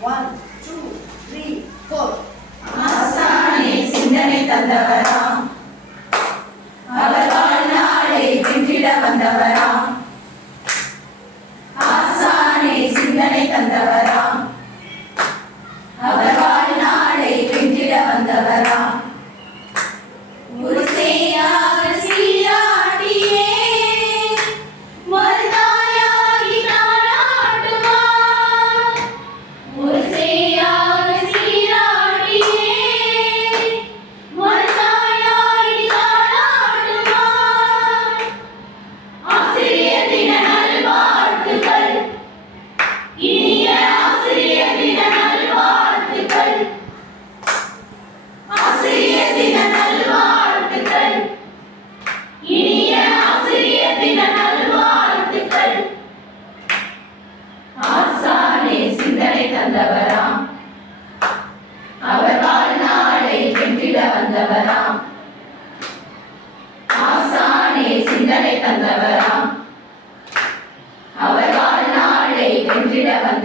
One, two, three, four. Masa ani sindane tandavaram.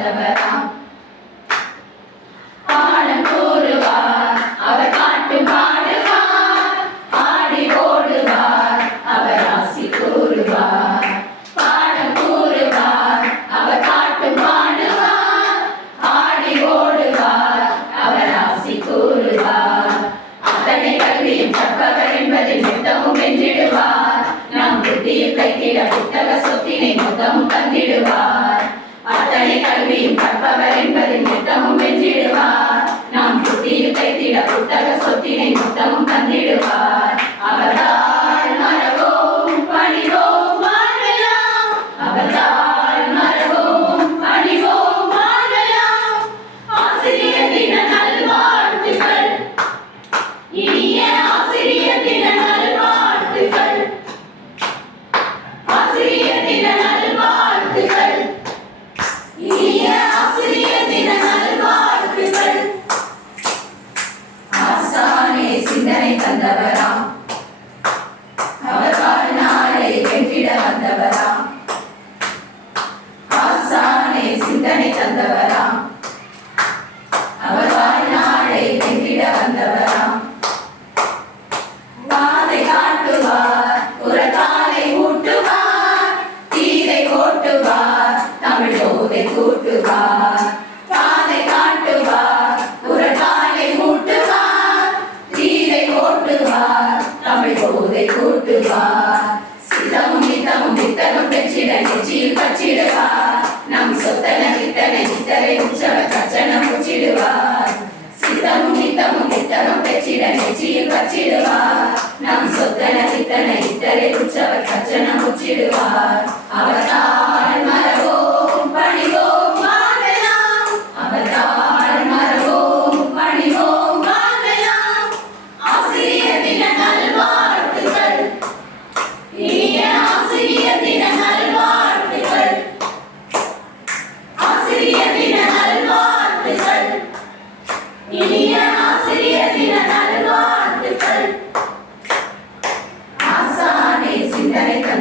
வென்றிட வந்தவராம். பாடம் கூறுவார் அவர் பாட்டு பாடுவார். ஆடி ஓடுவார் அவர் ஆசி கூறுவார். பாடம் கூறுவார் அவர் பாட்டு பாடுவார். ஆடி ஓடுவார் அவர் ஆசி கூறுவார். அத்தனை கல்வியும் கற்பவர் என்பதில் மொத்தமும் வென்றிடுவார். நம் புத்தியில் கைத்திட புத்தக சொத்தினை மொத்தமும் தந்திடுவார். அத்தனை கல்வியும் கற்பவர் என்பதில் மொத்தமும் வென்றிடுவார். நாம் புத்தியில் கைத்திட புத்தக சொத்தினை மொத்தமும் தந்திடுவார். அவர்தான் கூட்டுவார் சித்தமும் நித்தமும் வித்தகம் பெற்றிட நெற்றியில் பற்றிடுவார் நம் சொத்தன வித்தனை சித்தரை உற்சவ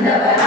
ஆண்டவர்